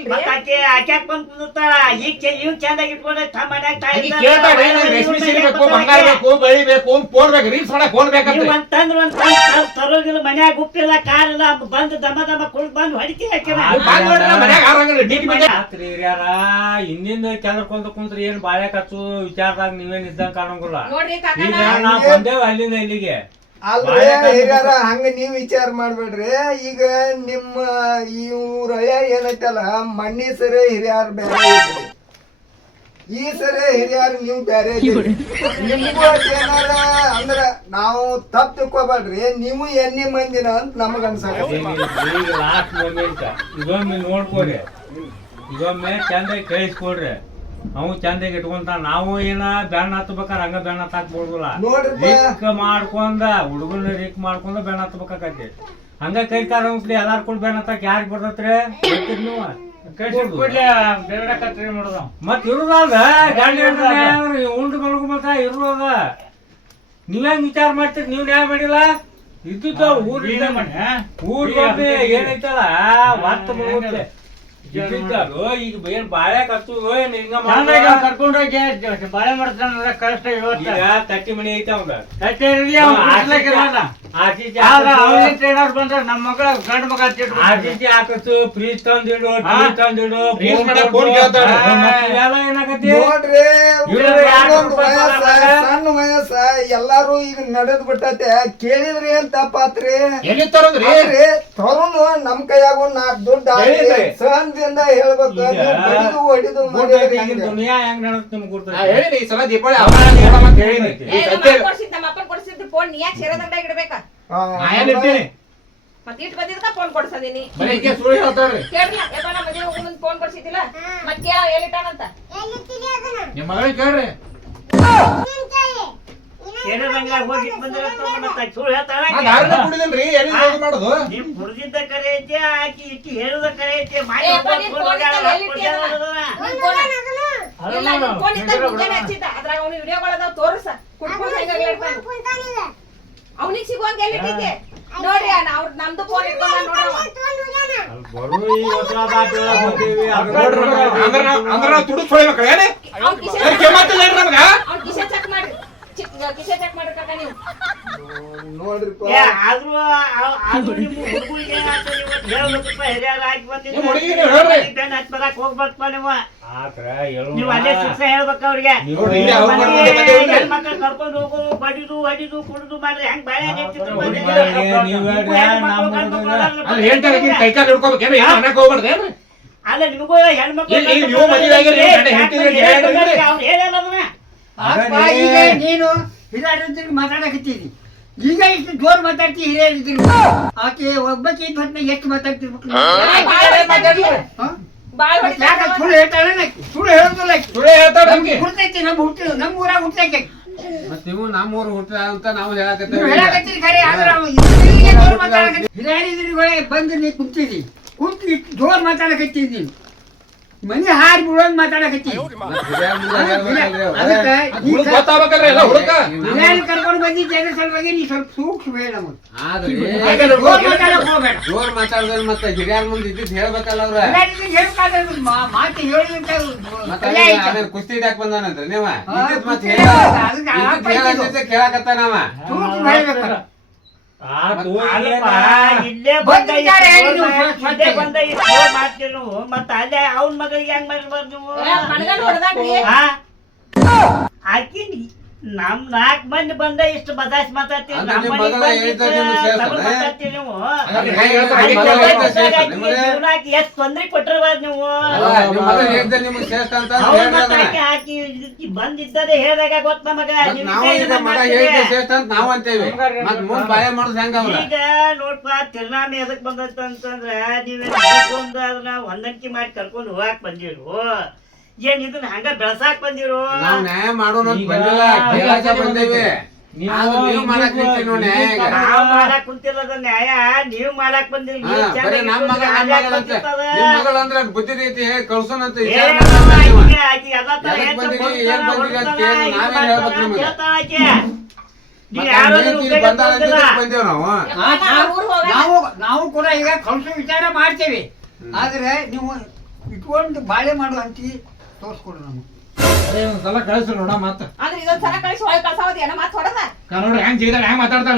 ಮತ್ ಕುಡ್ಕೊಡೋದ್ ಒಳಗಡೆ ತೆಗ್ದಿಡುದಿಲ್ರಿ ಮತ್ತ ಆಕೆ ಆಕೆ ಬಂದ್ ಕುಂದಿರ್ತಾಳ ಈಗ ಚೆ- ಇವ್ ಚಂದಾಗಿ ಇಟ್ಕೊಂಡೆ ತಮ್ಮ ಮನ್ಯಾಗ ತಾಯಿ ಆಕಿ ಇರ್ತಾಳ. ಕೇಳ್ತಾಳ್ರಿ ನಂಗ್ ರೇಷ್ಮೆ ಸೀರೆ ಬೇಕು ಬಂಗಾರ ಬೇಕು ಬಳಿ ಬೇಕು ಫೋನ್ ಬೇಕು ರೀಲ್ಸ್ ಮಾಡಕ್ ಫೋನ್ ನೀವ್ ಬೇಕಂತ್ರಿ ಒಂದ್ ತಂದ್ರ ಒಂದ್ ತಂದ್ ತರೋದಿಲ್ಲ ಮನ್ಯಾಗ ಉಪ್ಪಿಲ್ಲ ಕಾರ್ ಇಲ್ಲ ಬಂದ್ ದಮ ದಮ ಕುಳ್ದ್ ಬಂದ್ ಹೊಡಿತಿ ಆಕೆ ನೀವು ಬಂದ್ ನೋಡ್ರಿ ನಾ ಮನ್ಯಾಗ ಆರಂಗಿಲ್ಲ ಡಿಟಿ ಮೇಲೆ ರಾತ್ರಿ ಹಿರಿಯರ ಹಿಂದಿಂದ ಚಂದ್ರಕೊಂತ ಕುಂತ್ರಿ ಏನ್ ಬಾಳೆ ಕಚ್ಚು ವಿಚಾರದಾಗ ನೀವೇನ್ ಇದ್ದಂಗ ಕಾಣಂಗಿಲ್ಲ. ನೋಡ್ರಿ ಕಾಕ ಈಗ ನಾ- ನಾವ್ ಬಂದೇವ್ ಅಲ್ಲಿಂದ ಇಲ್ಲಿಗೆ. ಹಿರಿಯರ ಹಂಗ ನೀವ್ ವಿಚಾರ ಮಾಡ್ಬೇಡ್ರಿ. ಈಗ ನಿಮ್ಮ ಈ ಊರಳ್ಯ ಏನೈತಲ್ಲ ಮಣ್ಣಿ ಸರಿ ಹಿರಿಯರ್ ಬೇರೆ ಈ ಸರಿ ಹಿರಿಯರ್ ನೀವು ಬೇರೆ. ನಿಮ್ಗೂ ಏನಾರ ಅಂದ್ರ ನಾವು ತಪ್ಪು ತಿಳ್ಕೊಬೇಡ್ರಿ. ನೀವು ಎನ್ನಿ ಮಂದಿನ ಅಂತ ನಮಗ ಅನ್ಸಕ ಈಗ ಲಾಸ್ಟ್ ಮೂಮೆಂಟ್ ಇದೊಮ್ಮೆ ನೋಡ್ಕೊಡ್ರಿ ಇದೊಮ್ಮೆ ಚಂದ ಕಳಿಸ್ಕೊಡ್ರಿ ಅವು ಚಂದಾಗ ಇಟ್ಕೊಂತ ನಾವು ಏನ ಬೆಣ್ಣ ಹತ್ಬೇಕಾರ ಹಂಗ ಬೆಣ್ಣ ಹತ್ತಾಕ್ಬೋದಲ್ಲ. ರಿಕ್ ಮಾಡ್ಕೊಂಡ ಹುಡುಗನ ರಿಕ್ ಮಾಡ್ಕೊಂಡ ಬೆಣ್ಣ ಹತ್ಬೇಕಾಕತಿ ಹಂಗ ಕೈ ಅನ್ಸ್ಲಿ ಎಲ್ಲಾರು ಕೂಡ ಬೆಣ್ಣ ಹತ್ತಾಕ ಯಾರಿಗ್ ಬರ್ತತ್ರಿ? ನೀವು. ಮತ್ ಇರುದಲ್ದ? ಗಂಡ ಉಂಡು ಮಲ್ಕೊಂಬತ್ತ ಇರುದ ನೀವ್ಯಾಂಗ ವಿಚಾರ ಮಾಡ್ತೀರಿ? ನೀವ್ ನ್ಯಾಯ ಮಾಡಿಲ್ಲ? ಇದ್ದಿದ್ದ ಊರ್ ಊರ್ ಏನೈತಲ್ಲ? ವಾರ್ತ ಈಗ ಏನ್ ಬಾಳೆ ಕತ್ತು? ಕರ್ಕೊಂಡೋಗಿ ಮಾಡ್ತಾನ ಕಷ್ಟ ಇವತ್ತ. ಈಗ ತಟ್ಟಿ ಮನಿ ಐತೆ ಅವ್ನ ಇರ್ಲಿ, ಟ್ರೈನರ್ ಬಂದ್ರ ನಮ್ಮ ಮಗಳ ಗಂಡ ಮಗ ಹಾಕತ್ತು ಫ್ರೀಜ್ ತಂದಿಡು ಸಣ್ಣ ವಯಸ್ಸ ಎಲ್ಲಾರು ಈಗ ನಡೆದ್ ಬಿಟ್ಟತೆ. ಕೇಳಿದ್ರಿ ಏನ್ ತಪ್ಪಾತ್ರಿ ತರುನು ನಮ್ ಕೈಯಾಗ ಒಂದ್ ನಾಲ್ಕು ದುಡ್ಡು ಹೇಳಿದ್ರಿ. ಸಹನದಿಂದ ಹೇಳ್ಬೇಕು. ಈಗ ನೀವು ಬಡಿದು ಹೊಡಿದು ಗುಡ್ ಮಾಡಿದ್ರಿ ಈಗಿನ ಹಿಂಗೆ. ದುನಿಯಾ ಹೆಂಗ್ ನಡತ್ ನಿಮ್ಗೆ ನಾ ಗುರ್ತೈತಿ ಹೇಳಿನಿ ಈ ಸಲ ದೀಪಾವಳಿ ಹಬ್ಬ ನೋಡಮ್ಮ ಅಂತ ಹೇಳಿನಿ. ಏ, ಈ ನಮ್ಮ ಸದ್ಯ ಅಪ್ಪ ಕೊಡ್ಸಿದ್ ನಮ್ಮ ಅಪ್ಪನ್ ಕೊಡ್ಸಿದ್ದು ಫೋನ್ ನೀ ಯಾಕೆ ಸೇರೋದಂಗಡ ಇಡ್ಬೇಕ? ಹಾ, ನಾ ಏನ್ ಇರ್ತೀನಿ ಮತ್ ಇಟ್ ಬಂದಿದ್ಕ ಫೋನ್ ಕೊಡ್ಸದೀನಿ. ಬರೀ ಈಕೆ ಸುಳ್ಳು ಹೇಳ್ತಾಳ್ರಿ ಕೇಳ್ರಿ ಯಪ್ಪ ನಮ್ಮ ಮದುವೆ ಹೋಗೋ ಮುಂದ್ ಫೋನ್ ಕೊಡ್ಸಿದ್ದಿಲ್ಲ? ಕೇಳ? ನಿಮ್ಮ ಮಗಳಿಗೆ ಕೇಳ್ರಿ. ಸೇರಿದಂಗ ಹೋಗಿ ಬಂದ್ರೆ ಮತ್ತೆ ಸುಳ್ಳು ಹೇಳ್ತಾಳ ನಾ ಆಕೆ. ದಾರಿನ ಎಲ್ಲಿ ಹೋಗಿ ಮಾಡೋದು? ಕುಡ್ದಿದ್ದ ಕರೆ ಐತಿ ಇಕ್ಕಿ ಹೇಳುದ ಕರೆ ಐತಿ ಮಾಡಿ ಅವನಿಗೆ ಸಿಗುವಂಗ ಎಲ್ಲಿ ಇಟ್ಟಿದ್ದೆ ನೋಡ್ರಿ ಅವ್ರ ನಮ್ದು ಫೋನ್ ಇಟ್ಕೊಂಡ. ಅದ್ರ ನೋಡ್ರಿ ನಮ್ಗೆ ಅಂದ್ರ ನಾವ್- ಏನ್ರಿ ನಮ್ಗ? ಬಡಿದು ಹೊಡಿದು ಕುಡಿದು ಮಾಡ್ರಿ ಹೆಂಗ್ ಏನ್ರಿ ಅಲ್ಲ ನಿಮಗೂ ಹೆಣ್ಮಕ್ಳು ಅಪ್ಪ, ಈಗ ನೀನು ಹಿರಿಯರಿದ್ರು ಮಾತಾಡಕತ್ತೀನಿ ಈಗ ಇಷ್ಟು ಜೋರ್ ಮಾತಾಡ್ತಿ ಹಿರಿಯರಿದ್ರು ಆಕೆ ಒಬ್ಬಕ್ಕೆ ಇದ್ದ ಹೊತ್ತಿನಾಗ ಎಷ್ಟು ಮಾತಾಡ್ತಿರ್ಬೇಕು ಸುಳ್ಳು ಹೇಳ್ತಾಳೆ? ಸುಳ್ಳು ಹೇಳೋದಿಲ್ಲ ಸುಳ್ಳು ಹೇಳ್ತಾಳೆ ನಮ್ಗೆ ಹುಡ್ತೈತಿ ನಮ್ಮ ಹುಟ್ಟಿ ನಮ್ಮ ಊರಾಗ ಹುಟ್ಟೈತಿ ಮತ್ತೆ ನೀವು ನಮ್ಮ ಊರು ಹುಟ್ಟ ಅಂತ ನಾವು ಹೇಳಕತ್ತೀವಿ. ಹಿರಿಯರಿದ್ರುಗಳೇ ಬಂದು ನೀ ಕುಂತಿದಿ ಕುಂತು ಜೋರ್ ಮಾತಾಡಕತ್ತೀನಿ ನೀನು. ಮನೆ ಹಾರಿ ಬಿಡೋಂಗ್ ಮಾತಾಡಕತ್ತಿ. ಗೊತ್ತಾಗ್ಬೇಕಲ್ರಿ ಎಲ್ಲ ಹುಡುಗ? ಹಿರಿಯರು ಕರ್ಕೊಂಡು ಬಂದಿದ್ದೆ ಅದ್ರ ಸಲುವಾಗಿ ನೀ ಸ್ವಲ್ಪ ಸೂಕ್ಷ್ಮ ಹೇಳ ಮತ್ತೆ. ಜೋರ್ ಮಾತಾಡಿದ್ರೆ ಹಿರಿಯರ ಮುಂದೆ ಇದ್ದಿದ್ ಹೇಳ್ಬೇಕಲ್ಲ ಅವ್ರ. ಮಾತು ಕುಸ್ತಿ ಹಿಡ್ಯಾಕ್ ಬಂದಾನಂತ್ರಿ ನೀವ? ಮತ್ತೆ ಕೇಳಕತ್ತಾನವ ಸೂಕ್ಷ್ಮ? ಇಲ್ಲೇ ಬಂದ್ ಇಲ್ಲೇ. ಬಂದ ಮಾಡ್ತೀರಿ ನೀವು ಮತ್ತೆ ಅಲ್ಲೇ ಅವ್ನ ಮಗಳಿಗೆ ಹೆಂಗ್ ಮಾಡ್ಬಾರ್ದು ನೀವು? ಆಕಿ ನಮ್ ನಾಲ್ಕ್ ಮಂದಿ ಬಂದ ಇಷ್ಟು ಬದಾಸ್ ಮಾತಾಡ್ತೀವಿ ಅಂದ್ರೆ ನಮ್ ನಿಮ್ ಮನೆಗ್ ಮಗಳ ಬಂದ್ ಹೇಳ್ತಾ ಇಷ್ಟು ನಿಮ್ಗೆ ಸೇರ್ಸಲ್ಲ? ತಗೊಂಡ್ ಮಾತಾಡ್ತೀರಿ ನೀವು ಹಾಗೆ ಹೇಳ್ತಾರೆ, ಆಕಿ ಹಾಗೆ ಮಗಳ ಹೇಳ್ತಾರೆ. ಬಂದಾಗ ಆಕಿ ನಿಮ್ಗೆ? ಜೀವನಕ್ಕೆ ಎಷ್ಟ್ ತೊಂದ್ರೆ ಕೊಟ್ಟಿರ್ಬಾರ್ದು ನೀವು ಅಲ್ಲ ನಿಮ್ ಮಗ ಹೇಳ್ದೆ ನಿಮ್ಗೆ ಶ್ರೇಷ್ಠ ಅಂತ ಅವ್ರ್ ಹೇಳ್ರಿ ಮತ್ತೆ ಅದನ್ನ. ಆಕಿ ಹಾಕಿ ಇದಕ್ಕೆ ಬಂದಿದ್ದದೆ ಹೇಳಿದಾಗ ಗೊತ್ತ ನಮಗ ಮತ್ತ್ ನಿಮ್ ನಾವು ಕೈ ಈಗ ಮಗ ಮಾಡ್ತೀರಿ. ಹೇಳಿದ್ದೆ ಶ್ರೇಷ್ಠ ಅಂತ ನಾವು ಅಂತೇವಿ ಮತ್ ಮುಂದ್ ಬಾಯ ಮಾಡುದು ಹೆಂಗ ಅವ್ರ ಈಗ ನೋಡ್ಪ ತಿರ್ನಾಮಿ ಎದಕ್ ಬಂದೈತ ಅಂತಂದ್ರ ನೀವ್ ಒಂದು ಅದನ್ನ ಹೊಂದಾಣಿಕೆ ಮಾಡಿ ಕರ್ಕೊಂಡು ಹೋಗಾಕ್ ಬಂದಿರು ಏನ್ ಇದನ್ನ ಹಂಗ ಬೆಳಸಾಕ್ ಬಂದಿರೋ? ನಾವ್ ನ್ಯಾಯ ಮಾಡೋಣ ಅಂತ ಬಂದಿಲ್ಲ. ಕೇಳಾಕ ಬಂದೇವಿ ನೀವು ಆದ್ರೆ ನೀವು ಮಾಡಕ್ ನಿಂತೀರಿ ನೋಡಿ. ನ್ಯಾಯ ಈಗ. ನಾವ್ ಮಾಡಾಕ್ ಕುಂತಿಲ್ಲದ ನ್ಯಾಯ ನೀವ್ ಮಾಡಾಕ್ ಬಂದಿರಿ ಹಾ, ನೀವ್ ಬರೀ ಚೆನ್ನಾಗಿ ನಮ್ ಮಗ ನಮ್ ಅದ್ಯಾಕ್ ಮಗಳಂತ. ಬಂದಿರ್ತದ? ನಿಮ್ ಮಗಳಂದ್ರ ಬುದ್ಧಿ ರೀತಿ ಹೇಳಿ ಕಳ್ಸೋಣಂತ ವಿಚಾರ ಏನ್ ಮಾಡ್ತಾ ಅವ ಆಕಿಗೆ ಆಕಿ ಎಲ್ಲಾ ತರ ಎದಕ್ ಹೇಳ್ತಾ ಬಂದಿರಿ, ಏನ್ ಬಂದಿರಿ ಅಂತ ಹೊಡ್ತಾಳ, ಕೇಳಿ ನಾವೇನ್ ಮಾಡ್ತಾಳ ಹೇಳ್ಬೇಕು ಅಂತ ನಿಮ್ಗೆ? ಹೇಳ್ತಾಳ ಆಕಿ. ನೀವ್ ಮತ್ತ್ ಯಾರಾದ್ರೂ ನಮ್ ಹೆಂಡ್ತಿ ಉಪಯೋಗ ಬಂದಾಳ ಅಂತ ಬಂದಿಲ್ಲ. ಬಂದೇವ್ ನಾವು? ನಾವು ನಾವು ಕೂಡ ಈಗ ಕಳ್ಸೋ ವಿಚಾರ ಮಾಡ್ತೇವೆ. ಆದ್ರೆ ನೀವು ಇಟ್ಕೊಂಡು ಬಾಳೆ ಮಾಡೋ ಹಂತಿ ತೋರಿಸ್ಕೊಡು ನಮಗೆ. ಅದೇ ಒಂದ್ಸಲ ಕಳಿಸ್ರಿ ನೋಡ ಮತ್ತ. ಅಂದ್ರೆ ಇದೊಂದ್ ಸಲ ಕಳಿಸಿ ಹೊಳ್ ಕಳ್ಸಾವತ್ ಏನೋ ಮಾತ್ ಹೊಡದ? ನೋಡ್ರಿ ಹೆಂಗ್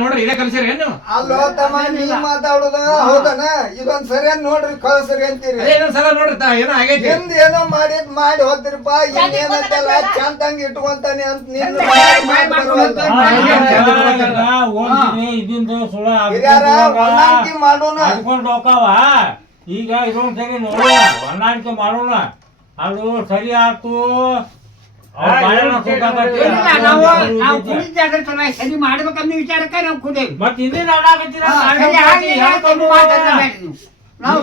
ನೋಡ್ರಿ ಇದೇ ಕಲ್ಸಿರಿ ಏನು? ಅಲ್ಲೋ ತಮ್ಮ ನೀ ಮಾತಾಡೋದ? ಹೌದನ? ಇದೊಂದ್ ನೋಡ್ರಿ ಕಳ್ಸ್ರಿ ಅಂತೀರಿ. ಅದೇ ಇನ್ನೊಂದ್ ಸಲ ನೋಡ್ರಿ ತಾ ಏನೋ ಆಗೈತಿ. ನಿಮ್ದು ಏನೋ ಮಾಡಿದ್ ಮಾಡಿ ಹೋದ್ರಿಪ್ಪ ಇನ್ನೇನಂತೆಲ್ಲ ಚಂದಂಗ್ ಇಟ್ಕೊಂತಾನೆ ಅಂತ ಇದಿಂದ ಸುಳ ಹೊಂದಾಣಿಕೆ ಮಾಡೋಣ. ಈಗ ಇದೊಂದ್ ಸರಿ ನೋಡೋಣ ಹೊಂದಾಣಿಕೆ ಮಾಡೋಣ. ಅದು ಸರಿ ಆಯ್ತು. ಸರಿ ಮಾಡ್ಬೇಕನ್ನೋ ವಿಚಾರಕ್ಕೆ ನಾವು ಸರಿ. ಮಾತಾಡ್ಬೇಡಿ ನೀವು.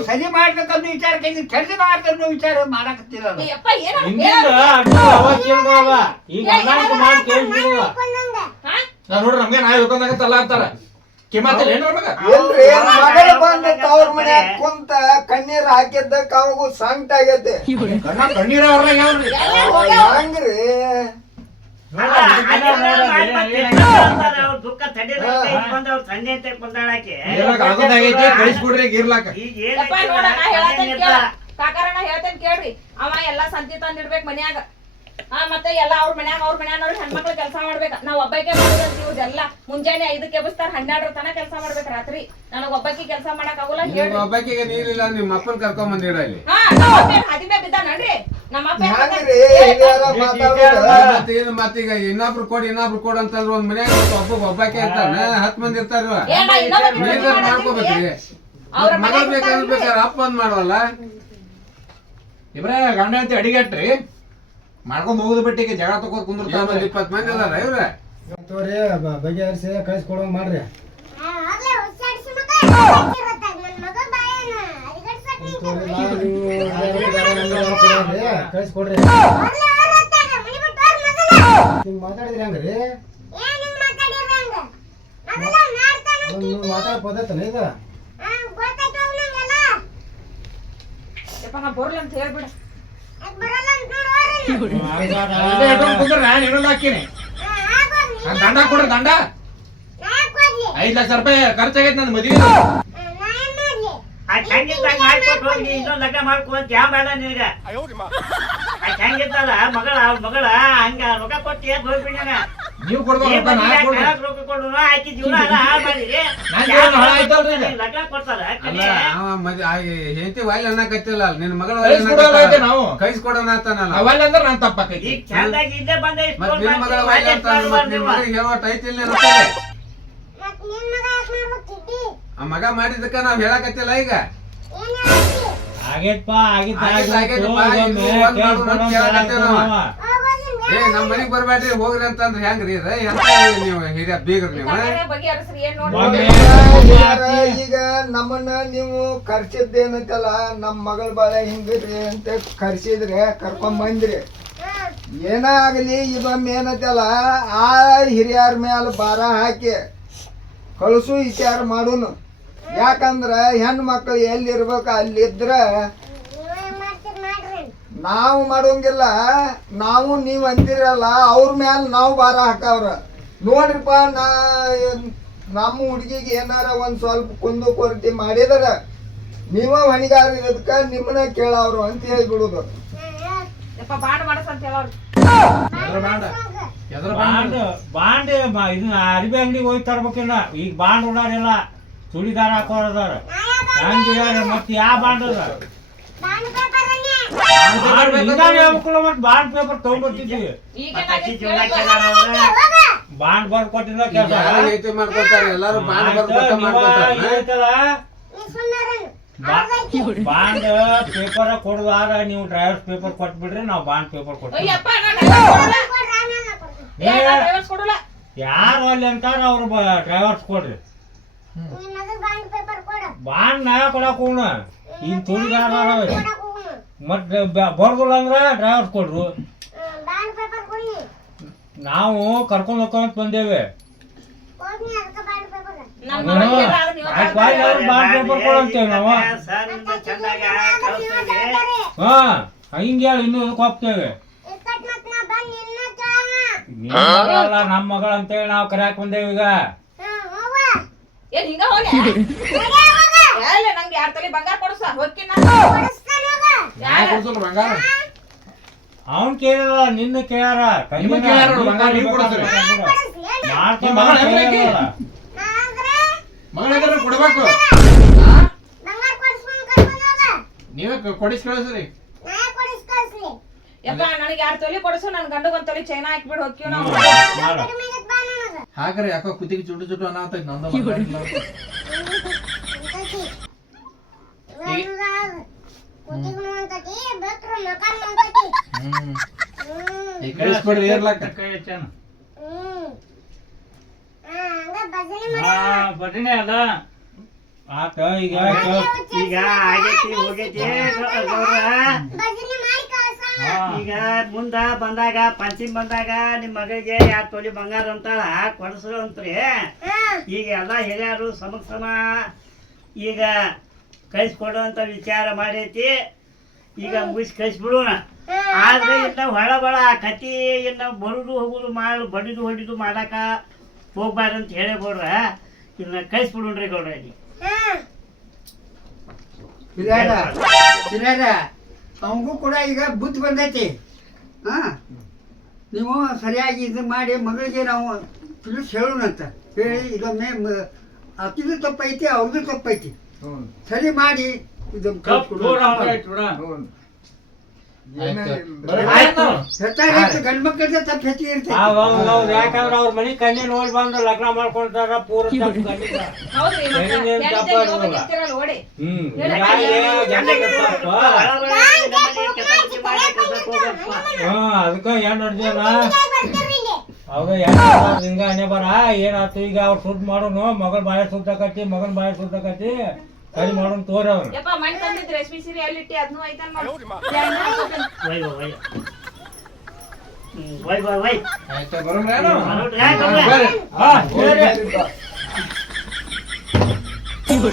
ಸರಿ ಮಾಡ್ಬೇಕನ್ನೋ ವಿಚಾರಕ್ಕೆ ಕೆಡ್ದು ಮಾಡ್ಬೇಕನ್ನೋ ವಿಚಾರ ಮಾಡಕತ್ತಿಲ್ಲ ಯಪ್ಪ ಏನ ಹಿಂದಿಂದ ಅದು ಅವಶ್ಯಕವ. ಈಗ ಹೊಂದಾಣಿಕೆ ಮಾಡಿ ಕೇಳ್ತಿರಲ್ಲ ನಾವ್ ನೋಡ್ರಿ ನಮ್ಗೆ ನಾಯಿ ಹೋಗೋದಾಗತ್ತಲ್ಲ ಅಂತಾರ. ಮಗಳು ಬಂದ ತವ್ರ ಮನ್ಯಾಗ ಕುಂತ ಕಣ್ಣೀರ್ ಹಾಕಿದ್ದಕ್ಕ ಅವಾಗೂ ಸಂಕಟ ಆಗೈತೆ. ಹಂಗ್ರಿ? ಹೇಳ್ತೇನ್ ಕೇಳ್ರಿ. ಅವ ಎಲ್ಲಾ ಸಂತಿ ತಂದಿಡ್ಬೇಕು ಮನ್ಯಾಗ. ಆ ಮತ್ತೆ ಎಲ್ಲಾ ಅವ್ರ ಮನ್ಯಾಗ ಅವ್ರ ಮನ್ಯಾಗ ಹೆಣ್ಮಕ್ಳು ಕೆಲಸ ಮಾಡ್ಬೇಕು. ನಾವ್ ಒಬ್ಬಕ್ಕೆ ಮಾಡೋದಂತ ಇವ್ದೆಲ್ಲ ಮುಂಜಾನೆ ಐದಕ್ಕೆ ಎಬ್ಬಿಸ್ತಾರ ಹನ್ನೆರಡರ ತನಕ ಕೆಲಸ ಮಾಡ್ಬೇಕ್ ರಾತ್ರಿ. ನನಗ್ ಒಬ್ಬಕ್ಕೆ ಕೆಲಸ ಮಾಡಕ್ ಆಗುಲ್ಲ ಹೇಳಿ ಒಬ್ಬಕ್ಕಿಗೆ ನೀರಿಲ್ಲ ನಿಮ್ಮ ಅಪ್ಪನ್ ಕರ್ಕೊಂಡ್ ಬಂದಿರ ಇಲ್ಲಿ? ಹಾ ಹದಿಮೆ ಬಿದ್ದಾನನ್ರಿ ನಮ್ಮ ಅಪ್ಪ ಮತ್ತೀಗ ಇನ್ನೊಬ್ರು ಕೊಡಿ ಇನ್ನೊಬ್ರು ಕೊಡು ಅಂತಂದ್ರೆ ಒಂದ್ ಮನ್ಯಾಗ ಒಬ್ಬ ಒಬ್ಬಕ್ಕೆ ಇರ್ತಾನೆ ಹತ್ ಮಂದಿ ಇರ್ತಾರ ಏ, ನಾ ಇನ್ನೊಬ್ಬಾಕಿ ನೀರ್ ಮಾಡ್ಕೋಬೇಕ್ರಿ. ಅವ್ರ ಮಗಳ ಮನ್ಯಾಗ ಬೇಕಾದ್ರೆ ಅಪ್ಪ ಒಂದ್ ಮಾಡವಲ್ಲ? ಇಬ್ರೇ ಗಂಡ ಅಂತ ಅಡಿಗೆಟ್ರಿ. ಮಾಡ್ಕೊಂಡ್ ಹೋಗುದು ಬಿಟ್ಟು ಈಗ ಜಗಳ ತಗೋ ಕುಂದ್ರೆ ಇಪ್ಪತ್ತು ಇಪ್ಪತ್ ಮಂದಿ ಅದಾರ ಇವ್ರೆ? ತೋರಿ ಬಗೆಹರಿಸಿ ಕಳಿಸ್ಕೊಡೋಂಗ್ ಮಾಡ್ರಿ. ಕಳಿಸ್ಕೊಡ್ರಿ. ಹೋಗ್ ಮಾತಾಡಿದ್ರಿ ಹಂಗ್ರಿ? ನೀವು ಮಾತಾಡೋ ಪದ್ಧತಿನ ಇದು? ಬರ್ಲಿ ಅಂತ ಹೇಳ್ಬಿಡ. ದಂಡ ಕೊಡ್ರಿ ದಂಡ? ಐದ್ ಲಕ್ಷ ರೂಪಾಯಿ ಖರ್ಚಾಗೈತೆ ನನ್ನ ಮದ್ವಿ ಹಾ, ನಾ ಏನ್ ಮಾಡ್ಲಿ? ಆ ತಂಗಿದ್ದಾಗ ಮಾಡ್ಕೊಟ್ಟು ನೀ ಇನ್ನೊಂದ್ ಲಗ್ನ ಮಾಡ್ಕೊ ಅಂತ ಯಾವ ಬೇಡ ನಿನಗ ಆಕೆ ಹೆಂಗಿತ್ತಲ್ಲ ಮಗಳ ಮಗಳ ಹಂಗ ರೊಕ್ಕ ಕೊಟ್ಟು ಹೋಗ್ಬಿಡ್ಯಾನ ನೀವು ಕೊಡ್ಬೇಕು ರೊಕ್ಕ, ನಾ? ಅಲ್ಲ ಕನ್ಯೆ. ಅವ ಮದ್ವೆ ಹೆಂಡತಿ ವಾಯ್ಲ್ ಅನ್ನಕತ್ತಿಲ್ಲ ನಿನ್ನ ಮಗಳ ಕಳಿಸ್ಕೊಡೋಲ್ಲ ಐತೆ ನಾವು. ಕೈಸ್ಕೊಡೋಣ ಅಂತಾನಲ್ಲ. ಅವಲ್ಲ ಅಂದ್ರೆ ನಾನ್ ತಪ್ಪಾಕೈತಿ. ಈಗ ಚಂದಾಗಿ ಇಲ್ಲೇ ಬಂದೆ ಮತ್ ನಿನ್ನ ಮಗಳ ವಾಯ್ಲ್ ಅಂತ ನಿನ್ನ ಮಗಳಿಗೆ ಹೇಳೋಟ್ ಐತಿಲ್ಲ ನಿನ್ನ ಮತ್ ನಿನ್ ಮಗ ಯಾಕ್ ಮಾಡ್ಬೇಕಿದ್ದಿ ಆ ಮಗ ಮಾಡಿದಕ್ಕ ನಾವ್ ಹೇಳಕತ್ತಿಲ್ಲ ಈಗ. ಏನ್ ಹೇಳ್ತಿ ಆಗೈತಪ್ಪ ಆಗಿತ್ತು ಒಂದ್ ಮಾಡು, ಒಂದ್. ಏ ನಮ್ ಮನೆಗೆ ಬರ್ಬೇಡ್ರಿ ಹೋಗ್ರಿ ಅಂತಂದ್ರೆ ಹೆಂಗ್ರಿ ಇದು? ಎಂತ ನೀವು ಹಿರಿಯ ಬೀಗ್ರಿ ನೀವು ಈಗ ನಮ್ಮನ್ನ ನೀವು ಕರ್ಸಿದ್ದೇನಂತಲ್ಲ ನಮ್ಮ ಮಗಳ ಬಾಳೆ ಹಿಂಗಿದ್ರಿ ಅಂತ ಕರ್ಸಿದ್ರೆ ಕರ್ಕೊಂಡ್ ಬಂದ್ರಿ. ಏನ ಆಗಲಿ ಇದೊಮ್ಮೆ ಏನಂತಲ್ಲ ಆ ಹಿರಿಯರ ಮೇಲೆ ಭಾರ ಹಾಕಿ ಕಳಿಸು ವಿಚಾರ ಮಾಡುನು. ಯಾಕಂದ್ರ ಹೆಣ್ಣು ಮಕ್ಕಳು ಎಲ್ಲಿರ್ಬೇಕು ಅಲ್ಲಿದ್ರ ನಾವು ಮಾಡೋಂಗಿಲ್ಲ ನಾವು ನೀವು ಅಂದಿರಲ್ಲ ಅವ್ರ ಮ್ಯಾಲ ನಾವು ಭಾರ ಹಾಕವ್ರ. ನೋಡ್ರಿಪ್ಪ ನಾ ನಮ್ಮ ಹುಡುಗಿಗೆ ಏನಾರ ಒಂದು ಸ್ವಲ್ಪ ಕುಂದು ಕೊರತೆ ಮಾಡಿದ್ರ ನೀವ ಹೊಣೆಗಾರ ಇರೋದಕ್ಕ ನಿಮ್ಮನ್ನ ಕೇಳವ್ರು ಅಂತ ಹೇಳ್ಬಿಡುದು. ಯಪ್ಪ ಬಾಂಡ್ ಇದನ್ನ ಅರಿಬಿ ಅಂಗಡಿ ಹೋಗಿ ತರ್ಬೇಕಿಲ್ಲ. ಈಗ ಬಾಂಡ್ ಉಡಾರಿಲ್ಲ ಚೂಡಿದಾರ ಹಾಕೋರ್ ಅದಾರ ಮತ್ತೆ ಯಾವ ಬಾಂಡ್ ಅದ? ಬಾಂಡ್ ಪೇಪರ್ ಹಿಂಗಾನೆ ಹೇಳ್ಬೇಕಲ್ಲ ಮತ್ತೆ ಬಾಂಡ್ ಪೇಪರ್ ತಗೊಂಡ್ಬರ್ತಿದ್ವಿ ಈಗ ಮತ್ತೆ ಅಕ್ಕಿ ಜೀವನ ಕೇಳಾರ ಅವ್ರ. ಬಾಂಡ್ ಬರ್ದ್ ಕೊಟ್ಟಿಲ್ಲ ಕೆಲಸ ಯಾರು ಐತಿ ಮಾಡ್ಕೊತಾರೆ ಎಲ್ಲಾರು ಬಾಂಡ್ ಬರ್ಕೊತ ಮಾಡ್ಕೊತಾರೆ ನೀ ಸುಮ್ಮನೆ ಬಾಂಡ್ ಪೇಪರ್ ಕೊಡದಾರ ನೀವು ಡ್ರೈವರ್ಸ್ ಪೇಪರ್ ಕೊಟ್ಬಿಡ್ರಿ ನಾವು ಬಾಂಡ್ ಪೇಪರ್ ಕೊಡ್ತೀವಿ ಅಯ್ಯಪ್ಪ ನಾನು drivers ಕೊಡಲ್ಲ. ಕೊಡ್ರಿ ಆಮೇಲೆ ಕೊಡ್ತೀನಿ ಏ, ನಾನ್ drivers ಕೊಡಲ್ಲ ಯಾರು ಅಲ್ಲಿ ಅಂತಾರ ಅವ್ರು ಡ್ರೈವರ್ಸ್ ಕೊಡ್ರಿ ನೀನ್ ಅದು ಬಾಂಡ್ ಪೇಪರ್ ಕೊಡು ಬಾಂಡ್ ನಾ ಕೊಡಕ್ ಹೋಗೋಣ ಈಗ ಚೂಡಿದಾರ ಕೊಡಕ್ ಹೋಗುನು ಮತ್ತೆ ಬರ್ದಿಲ್ಲ ಅಂದ್ರೆ ಡ್ರೈವರ್ ಕೊಡ್ರು. ಬಾಂಡ್ ಪೇಪರ್ ಕೊಡಿ. ನಾವು ಕರ್ಕೊಂಡ್ ಹೋಗ್ಕೊಂತ ಬಂದೇವೆ. ಹಾ ಹಿಂಗೆ ಹೇಳಿ ಇನ್ನೂ ಹೋಗ್ತೇವೆ. ನಮ್ಮ ಮಗಳಂತೇಳಿ ನಾವು ಕರ್ಯಾಕ್ ಬಂದೇವಿ ಈಗ. ಎಲ್ಲ ನಂಗೆ ಯಾರ್ ತಲೆ ಬಂಗಾರ ಕೊಡ್ಸ? ಹೊಕ್ಕಿನ ಕೊಡ್ಸಲ್ಲ ಬಂಗಾರ? ಅವ್ನ್ ಕೇಳಿಲ್ಲ ನಿನ್ನ ಕೇಳಾರ. ನಿಮ್ಮನ್ನ ಕೇಳ್ಯಾರ ನೋಡು, ಬಂಗಾರ ನೀವು ಕೊಡ್ತೀರಿ. ಕೊಡಿಸ್ಲಿ ಏನ್ ಮಾಡ್ಕೊಂಡ್ ನಿಮ್ ಮಗಳ ಹೆಂಗ್ ಐತಿ? ನಾ ಅಂದ್ರೆ ಕೊಡ್ಬೇಕು. ನೀವೇ ಕ- ಕೊಡಿಸ್ ಕಳಿಸ್ರಿ. ಯಪ್ಪ ನನಗೆ ಯಾರ್ ತೊಲಿ ಕೊಡ್ಸು? ನನ್ ಗಂಡ ಒಂದ್ ತೊಲಿ ಚೈನಾ ಹಾಕ್ಬಿಡ್ ಹೋಗ್ತೀವಿ ನಾವು. ಮಾಡ ಹಾಕ್ರಿ ಯಾಕೋ ಕುತ್ತಿಗೆ ಚುಟು ಚುಟು ಅನ್ನತೈತಿ ನಂದ ಬಂಗಾರ ಇಲ್ಲ. ಅಂತತಿ ಇವಾಗ ಕುತ್ತಿಗೂ ಅಂತತಿ ಬೇಕ್ರ ಮಕಾನ್ ಅಂತತಿ ಹ್ಮ್ ಹ್ಮ್ ಈಗ ಕಳಿಸ್ಕೊಡ್ರಿ ಏರ್ಲಾಕ ಕೈ ಭಜನೆ ಅದ ಆತ ಈಗ ಈಗ ಆಗೈತಿ ಹೋಗೈತಿ ಈಗ ಮುಂದ ಬಂದಾಗ ಪಂಚಮಿ ಬಂದಾಗ ನಿಮ್ ಮಗಳಿಗೆ ಯಾರ ತೊಲಿ ಬಂಗಾರ ಅಂತಾಳ ಕೊಡ್ಸು ಅಂತ್ರಿ. ಹಾ. ಈಗ ಎಲ್ಲ ಹಿರಿಯರು ಸಮ ಸಮ ಈಗ ಕಳಿಸ್ಕೊಡು ಅಂತ ವಿಚಾರ ಮಾಡೈತಿ. ಈಗ ಮುಗಿಸಿ ಕಳಿಸ್ಬಿಡೋಣ. ಆದ್ರೆ ಇನ್ನ ಹೊಳ ಬಳ ಕತಿ ಇನ್ನ ಬರುದು ಹೋಗುದು ಮಾಡು ಬಡಿದು ಹೊಡಿದು ಮಾಡಾಕ ಹೋಗ್ಬಾರ್ದು ಅಂತ ಹೇಳಿ ಇನ್ನ ಇದನ್ನ ಕಳಿಸ್ಬಿಡೋಣ್ರಿ ಗೌಡ್ರ ಇಲ್ಲಿ ಅವನಿಗೂ ಕೂಡ ಈಗ ಬುದ್ಧಿ ಬಂದೈತಿ. ಹಾ. ನೀವು ಸರಿಯಾಗಿ ಇದು ಮಾಡಿ ಮಗಳಿಗೆ ನಾವು ತಿಳಿಸಿ ಹೇಳೋಣಂತ. ಹೇಳಿ ಇದೊಮ್ಮೆ ಅತಿದು ತಪ್ಪೈತಿ ಅವ್ರದ್ದು ತಪ್ಪೈತಿ. ಸರಿ ಮಾಡಿ. ಇದು ಕಪ್ ದೂರ ಆಗೋಯ್ತು ಬಿಡ. ಹ್ಞೂ. ಆಯ್ತು. ಏನ- ಬರ್ರಿ. ಆಯ್ತು ಹೆಚ್ಚಾಗಿ ಗಂಡು ಮಕ್ಕಳಿಗೆ ತಪ್ಪು ಹೌದ್ ಹೌದ್ ಹೌದ್. ಯಾಕಂದ್ರ ಅವ್ರ ಮನಿ ಕಣ್ಣಿ ನೋಡಿ ಬಂದು ಲಗ್ನ ಮಾಡ್ಕೊಂತಾರ ಪೂರ ಅದಕ್ಕ ಏನ್ ಇಲ್ಲಿ ಅವ್ರು ಹಿಂಗ ಅನೆ ಬರ. ಏನಾಯ್ತು? ಈಗ ಅವ್ರು ಸುದ್ದಿ ಮಾಡೋನು. ಮಗನ್ ಬಾಯ ಸುತ್ತಕತಿ ಮಗನ್ ಬಾಯ ಸುತ್ತಕತಿ ಸರಿ ಮಾಡೋನ್ ತೋರಿ ಅವ್ರು ಯಪ್ಪ ಮಣ್ ತಂದಿದ್ ರೇಷ್ಮೆ ಸೀರೆ ಎಲ್ಲಿಟ್ಟಿ ಅದನ್ನು ಐತನ್ ನೋಡು ವೈ ವೈ ವೈ ವೈ ವೈ ಆಯ್ತಾ ಬರೋಣ್ರೇನು? ಬರೋಣ್ರಿ, ಆಯ್ತು ಬರ್ರಿ. ಬರ್ರಿ. ಹಾ, ಸರಿ. ಹ್ಞೂ